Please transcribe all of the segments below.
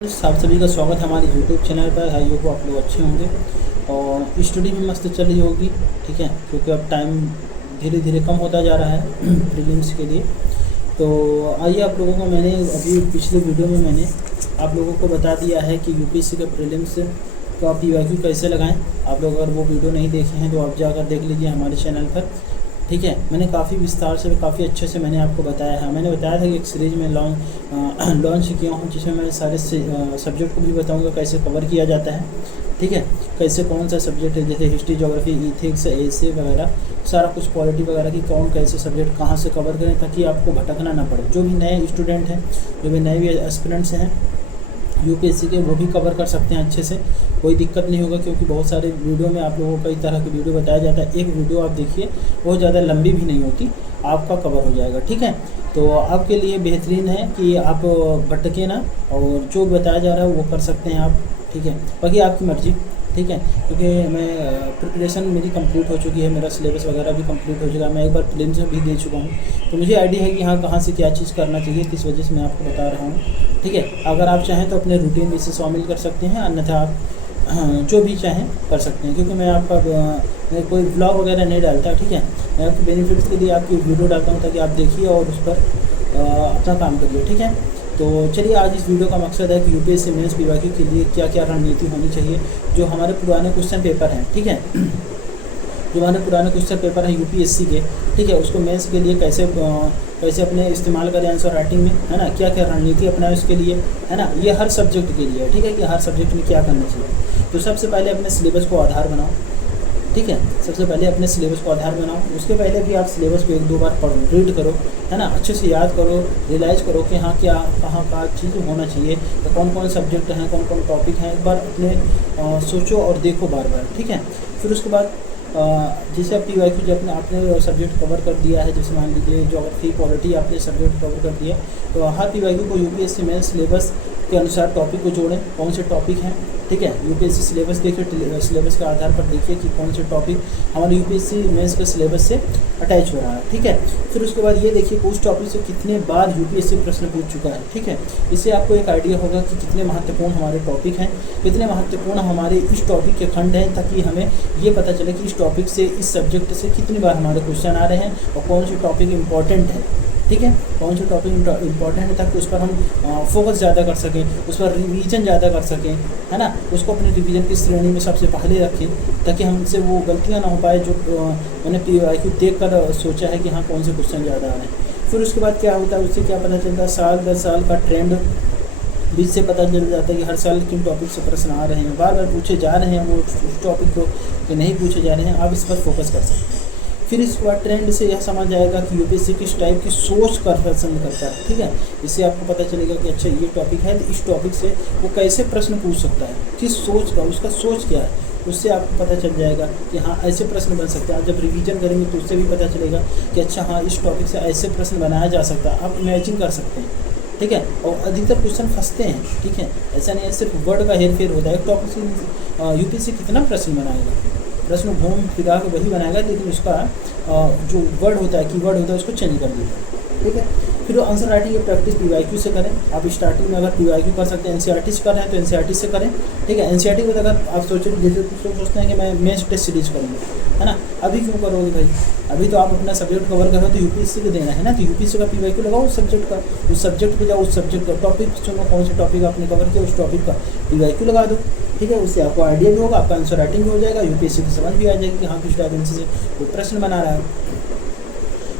आप सभी का स्वागत है हमारे YouTube चैनल पर। आई होप आप लोग अच्छे होंगे और स्टडी भी मस्त चल रही होगी। ठीक है, क्योंकि अब टाइम धीरे धीरे कम होता जा रहा है प्रीलिम्स के लिए। तो आइए आप लोगों को मैंने अभी पिछले वीडियो में मैंने आप लोगों को बता दिया है कि यूपीएससी के प्रीलिम्स को आप पीवाईक्यू कैसे लगाएं। आप लोग अगर वो वीडियो नहीं देखे हैं तो आप जाकर देख लीजिए हमारे चैनल पर। ठीक है, मैंने काफ़ी विस्तार से काफ़ी अच्छे से मैंने आपको बताया है। मैंने बताया था कि एक सीरीज़ में लॉन्च किया हूँ जिसमें मैं सारे सब्जेक्ट को भी बताऊँगा कैसे कवर किया जाता है। ठीक है, कैसे कौन सा सब्जेक्ट है, जैसे हिस्ट्री, ज्योग्राफी, इथिक्स, ऐसे वगैरह सारा कुछ, पॉलिटी वगैरह की कौन कैसे सब्जेक्ट कहाँ से कवर करें ताकि आपको भटकना ना पड़े। जो भी नए स्टूडेंट हैं, जो भी नए भी एस्पिरेंट्स हैं यूपीएससी के, वो भी कवर कर सकते हैं अच्छे से, कोई दिक्कत नहीं होगा। क्योंकि बहुत सारे वीडियो में आप लोगों को कई तरह की वीडियो बताया जाता है। एक वीडियो आप देखिए, बहुत ज़्यादा लंबी भी नहीं होती, आपका कवर हो जाएगा। ठीक है, तो आपके लिए बेहतरीन है कि आप भटके ना और जो बताया जा रहा है वो कर सकते हैं आप। ठीक है, बाकी आपकी मर्ज़ी। ठीक है, क्योंकि मैं प्रिपरेशन मेरी कंप्लीट हो चुकी है, मेरा सिलेबस वगैरह भी कंप्लीट हो चुका है। मैं एक बार प्रीलिम्स भी दे चुका हूँ, तो मुझे आइडिया है कि हाँ कहाँ से क्या चीज़ करना चाहिए, किस वजह से मैं आपको बता रहा हूँ। ठीक है, अगर आप चाहें तो अपने रूटीन में इसे शामिल कर सकते हैं, अन्यथा आप जो भी चाहें कर सकते हैं। क्योंकि मैं आपका मैं कोई ब्लॉग वगैरह नहीं डालता। ठीक है, मैं आपके बेनिफिट्स के लिए आपकी वीडियो डालता हूँ ताकि आप देखिए और उस पर अपना काम करिए। ठीक है, तो चलिए आज इस वीडियो का मकसद है कि यूपीएससी मेंस पीवाईक्यू के लिए क्या क्या रणनीति होनी चाहिए। जो हमारे पुराने क्वेश्चन पेपर हैं, ठीक है, जो हमारे पुराने क्वेश्चन पेपर हैं यूपीएससी के, ठीक है, उसको मेंस के लिए कैसे अपने इस्तेमाल करें आंसर राइटिंग में, है ना, क्या क्या रणनीति अपनाएं उसके लिए, है ना। ये हर सब्जेक्ट के लिए है। ठीक है, कि हर सब्जेक्ट में क्या करना चाहिए। तो सबसे पहले अपने सिलेबस को आधार बनाओ। ठीक है, सबसे पहले अपने सिलेबस को आधार बनाओ। उसके पहले भी आप सिलेबस को एक दो बार पढ़ो, रीड करो, है ना, अच्छे से याद करो, रियलाइज़ करो कि हाँ क्या कहाँ का चीज़ होना चाहिए, तो कौन कौन सब्जेक्ट हैं, कौन कौन टॉपिक हैं, एक बार अपने सोचो और देखो बार बार। ठीक है, फिर उसके बाद जैसे आप पीवाईक्यू जब आपने सब्जेक्ट कवर कर दिया है, जैसे मान लीजिए ज्योग्राफी, पॉलिटी आपने सब्जेक्ट कवर कर दिया, तो हर पीवाईक्यू को यूपीएससी में सिलेबस के अनुसार टॉपिक को जोड़ें, कौन से टॉपिक हैं। ठीक है, यूपीएससी सिलेबस देखिए, सिलेबस के आधार पर देखिए कि कौन से टॉपिक हमारे यूपीएससी मेंस के सिलेबस से अटैच हो रहा है। ठीक है, फिर उसके बाद ये देखिए उस टॉपिक से कितने बार यूपीएससी प्रश्न पूछ चुका है। ठीक है, इससे आपको एक आइडिया होगा कि कितने महत्वपूर्ण हमारे टॉपिक हैं, कितने महत्वपूर्ण हमारे इस टॉपिक के खंड हैं, ताकि हमें ये पता चले कि इस टॉपिक से, इस सब्जेक्ट से कितनी बार हमारे क्वेश्चन आ रहे हैं और कौन से टॉपिक इंपॉर्टेंट है। ठीक है, कौन से टॉपिक इंपॉर्टेंट है, ताकि उस पर हम फोकस ज़्यादा कर सकें, उस पर रिवीजन ज़्यादा कर सकें, है ना, उसको अपने रिवीजन की श्रेणी में सबसे पहले रखें, ताकि हमसे वो गलतियाँ ना हो पाए जो मैंने पीवाईक्यू देख कर सोचा है कि हाँ कौन से क्वेश्चन ज़्यादा आ रहे हैं। फिर उसके बाद क्या होता है, उससे क्या पता चलता है, साल दर साल का ट्रेंड बीच से पता चल जाता है कि हर साल किन टॉपिक से प्रश्न आ रहे हैं, बार बार पूछे जा रहे हैं वो उस टॉपिक को कि नहीं पूछे जा रहे हैं, आप इस पर फोकस कर सकते हैं। फिर इसके बाद ट्रेंड से यह समझ जाएगा कि यूपीएससी किस टाइप की सोच कर पसंद करता है। ठीक है, इससे आपको पता चलेगा कि अच्छा ये टॉपिक है, तो इस टॉपिक से वो कैसे प्रश्न पूछ सकता है, किस सोच का, उसका सोच क्या है, उससे आपको पता चल जाएगा कि हाँ ऐसे प्रश्न बन सकते हैं। आप जब रिवीजन करेंगे तो उससे भी पता चलेगा कि अच्छा हाँ इस टॉपिक से ऐसे प्रश्न बनाया जा सकता है, आप इमेजिन कर सकते हैं। ठीक है, और अधिकतर क्वेश्चन फंसते हैं। ठीक है, ऐसा नहीं है सिर्फ वर्ड का हेर फेर होता है। एक टॉपिक से यूपीएससी कितना प्रश्न बनाएगा, प्रश्न घूम फिरा के वही बनाएगा, लेकिन उसका जो वर्ड होता है, कीवर्ड होता है, उसको चेंज कर देगा। ठीक है, फिर आंसर राइटिंग की प्रैक्टिस पीवाईक्यू से करें। आप स्टार्टिंग में अगर पीवाईक्यू कर सकते हैं, एनसीईआरटी से कर रहे हैं तो एनसीईआरटी से करें। ठीक है, एनसीईआरटी में अगर आप सोचें, जैसे कुछ लोग सोचते हैं कि मैं मेंस टेस्ट सीरीज करूँगा, है ना, अभी क्यों करोगे भाई, अभी तो आप अपना सब्जेक्ट कवर करो, तो यूपीएससी को देना है ना, तो यूपीएससी का पीवाईक्यू लगाओ उस सब्जेक्ट का, उस सब्जेक्ट पर जाओ, उस सब्जेक्ट का टॉपिक चुनो, कौन से टॉपिक आपने कवर किया, उस टॉपिक का पीवाईक्यू लगा दो। ठीक है, उससे आपको आइडिया भी होगा, आपका आंसर राइटिंग भी हो जाएगा, यूपीएससी की समझ भी आ जाएगी कि हाँ किस टाइप से कोई प्रश्न बना रहा है।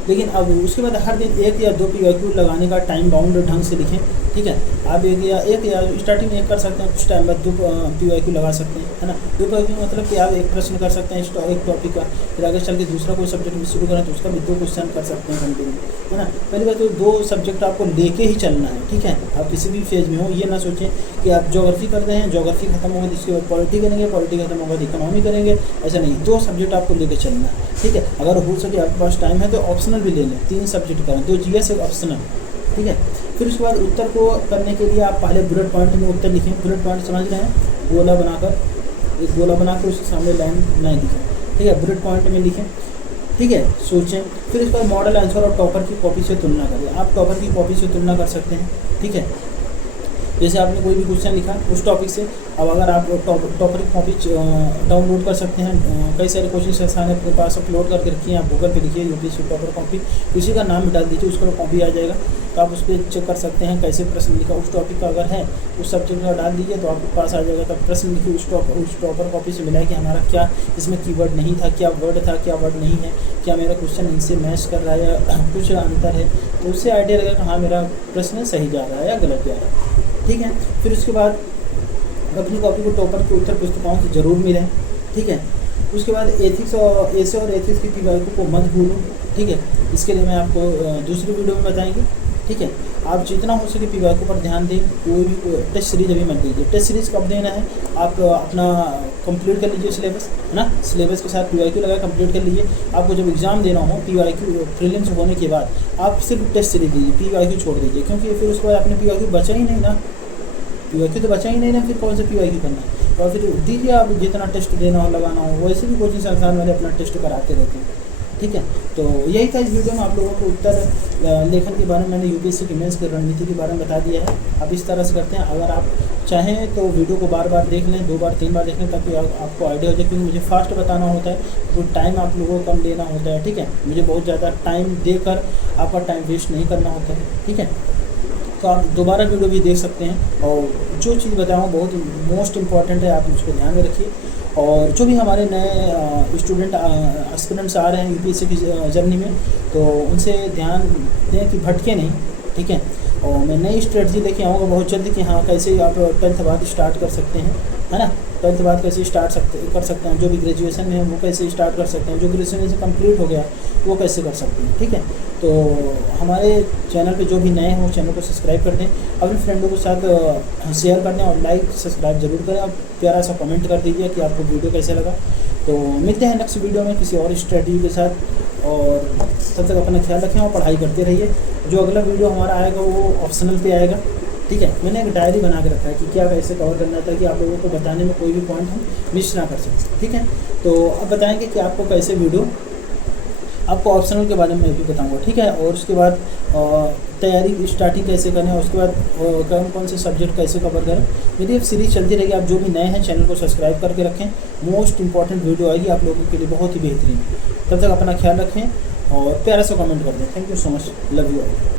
लेकिन अब उसके बाद हर दिन एक या दो पीवाईक्यू लगाने का टाइम बाउंड ढंग से लिखें। ठीक है, आप एक या स्टार्टिंग में एक कर सकते हैं, कुछ टाइम बाद दो पीवाईक्यू लगा सकते हैं, है ना। दो पीवाईक्यू मतलब कि आप एक प्रश्न कर सकते हैं एक टॉपिक का, फिर आगे चल के दूसरा कोई सब्जेक्ट भी शुरू करें तो उसका भी दो क्वेश्चन कर सकते हैं कंटिन्यू, है ना। पहली बात तो दो सब्जेक्ट आपको लेके ही चलना है। ठीक है, आप किसी भी फेज में हो, ये ना सोचें कि आप ज्योग्राफी करते हैं, ज्योग्राफी खत्म होगी इसके बाद पॉलिटी करेंगे, पॉलिटी खत्म होगा तो इकोनॉमी करेंगे, ऐसा नहीं, दो सब्जेक्ट आपको लेके चलना है। ठीक है, अगर हो सके आपके पास टाइम है तो ऑप्शनल भी ले लें, 3 सब्जेक्ट करें, 2 जीएस एक ऑप्शनल। ठीक है, फिर उसके बाद उत्तर को करने के लिए आप पहले बुलेट पॉइंट में उत्तर लिखें। बुलेट पॉइंट समझ रहे हैं, गोला बनाकर, एक गोला बनाकर उसके सामने लाइन नहीं लिखें। ठीक है, बुलेट पॉइंट में लिखें। ठीक है, सोचें। फिर इसका मॉडल आंसर और टॉपर की कॉपी से तुलना करें। आप टॉपर की कॉपी से तुलना कर सकते हैं। ठीक है, जैसे आपने कोई भी क्वेश्चन लिखा उस टॉपिक से, अब अगर आप टॉपिक कॉपी डाउनलोड कर सकते हैं, कई सारे कोचिंग संस्थान अपने पास अपलोड करके रखिए। आप गूगल पे लिखिए यूपीएससी टॉपर कॉपी, किसी का नाम डाल दीजिए, उसका कॉपी आ जाएगा, तो आप उस पर चेक कर सकते हैं कैसे प्रश्न लिखा उस टॉपिक का। अगर है उस सब्जेक्ट का डाल दीजिए तो आपके पास आ जाएगा। तब प्रश्न लिखिए उस टॉपर कॉपी से मिला कि हमारा क्या इसमें कीवर्ड नहीं था, क्या वर्ड था, क्या वर्ड नहीं है, क्या मेरा क्वेश्चन इनसे मैच कर रहा है या कुछ अंतर है, तो उससे आइडिया लगेगा कि हाँ मेरा प्रश्न सही जा रहा है या गलत जा रहा है। ठीक है, फिर उसके बाद अपनी कॉपी को टॉपर के उत्तर पुस्तिकाओं से ज़रूर मिलें। ठीक है, उसके बाद एथिक्स और ऐसे और एथिक्स की पीवाईक्यू को मत भूलो। ठीक है, इसके लिए मैं आपको दूसरी वीडियो में बताएंगे। ठीक है, आप जितना हो सके पीवाईक्यू पर ध्यान दें। कोई भी टेस्ट सीरीज अभी मत दीजिए। टेस्ट सीरीज कब देना है, आप अपना कंप्लीट कर लीजिए सिलेबस, है ना। सिलेबस के साथ पीवाईक्यू लगा कंप्लीट कर लीजिए। आपको जब एग्ज़ाम देना हो पीवाईक्यू प्रीलिम्स होने के बाद आप सिर्फ टेस्ट सीरीज दीजिए, पीवाईक्यू छोड़ दीजिए, क्योंकि फिर उसके बाद आपने पीवाईक्यू बचा ही नहीं ना, पीवाईक्यू तो बचा ही नहीं ना, फिर कौन सा पीवाईक्यू करना है। और फिर दीजिए, आप जितना टेस्ट देना हो लगाना हो। वैसे भी कोचिंग संस्थान वाले अपना टेस्ट कराते रहते हैं। ठीक है, तो यही था इस वीडियो में आप लोगों को उत्तर लेखन के बारे में मैंने यूपीएससी की मेंस की रणनीति के बारे में बता दिया है। आप इस तरह से करते हैं। अगर आप चाहें तो वीडियो को बार बार देख लें, 2 बार 3 बार देख लें, ताकि आपको आइडिया हो जाए, क्योंकि मुझे फास्ट बताना होता है, तो टाइम आप लोगों को कम लेना होता है। ठीक है, मुझे बहुत ज़्यादा टाइम देकर आपका टाइम वेस्ट नहीं करना होता है। ठीक है, तो आप दोबारा वीडियो भी देख सकते हैं। और जो चीज़ बताऊँ बहुत मोस्ट इम्पॉर्टेंट है, आप उसको ध्यान में रखिए। और जो भी हमारे नए स्टूडेंट एस्पिरेंट्स आ रहे हैं यूपीएससी की जर्नी में, तो उनसे ध्यान दें कि भटके नहीं। ठीक है, और मैं नई स्ट्रेटजी लेके आऊँगा बहुत जल्दी कि हाँ कैसे आप 10th बाद स्टार्ट कर सकते हैं, है ना। 10th बाद कैसे कर सकते हैं, जो भी ग्रेजुएशन में है वो कैसे स्टार्ट कर सकते हैं, जो ग्रेजुएशन से कंप्लीट हो गया वो कैसे कर सकते हैं। ठीक है, तो हमारे चैनल पे जो भी नए हैं वो चैनल को सब्सक्राइब कर दें, अपने फ्रेंडों के साथ शेयर कर दें, और लाइक सब्सक्राइब जरूर करें। और प्यारा सा कमेंट कर दीजिए कि आपको वीडियो कैसे लगा। तो मिलते हैं नेक्स्ट वीडियो में किसी और स्ट्रेटजी के साथ, और तब तक अपना ख्याल रखें और पढ़ाई करते रहिए। जो अगला वीडियो हमारा आएगा वो ऑप्शनल पे आएगा। ठीक है, मैंने एक डायरी बना के रखा है कि क्या कैसे कवर करना था, कि आप लोगों को बताने में कोई भी पॉइंट हम मिस ना कर सकें। ठीक है, तो अब बताएंगे कि आपको कैसे वीडियो, आपको ऑप्शनल के बारे में मैं भी बताऊंगा। ठीक है, और उसके बाद तैयारी स्टार्टिंग कैसे करें, और उसके बाद कौन से सब्जेक्ट कैसे कवर करें। मेरी अब सीरीज़ चलती रहेगी। आप जो भी नए हैं चैनल को सब्सक्राइब करके रखें। मोस्ट इंपॉर्टेंट वीडियो आएगी आप लोगों के लिए, बहुत ही बेहतरीन। तब तक अपना ख्याल रखें और प्यारा सा कमेंट कर दें। Thank you so much, love you all.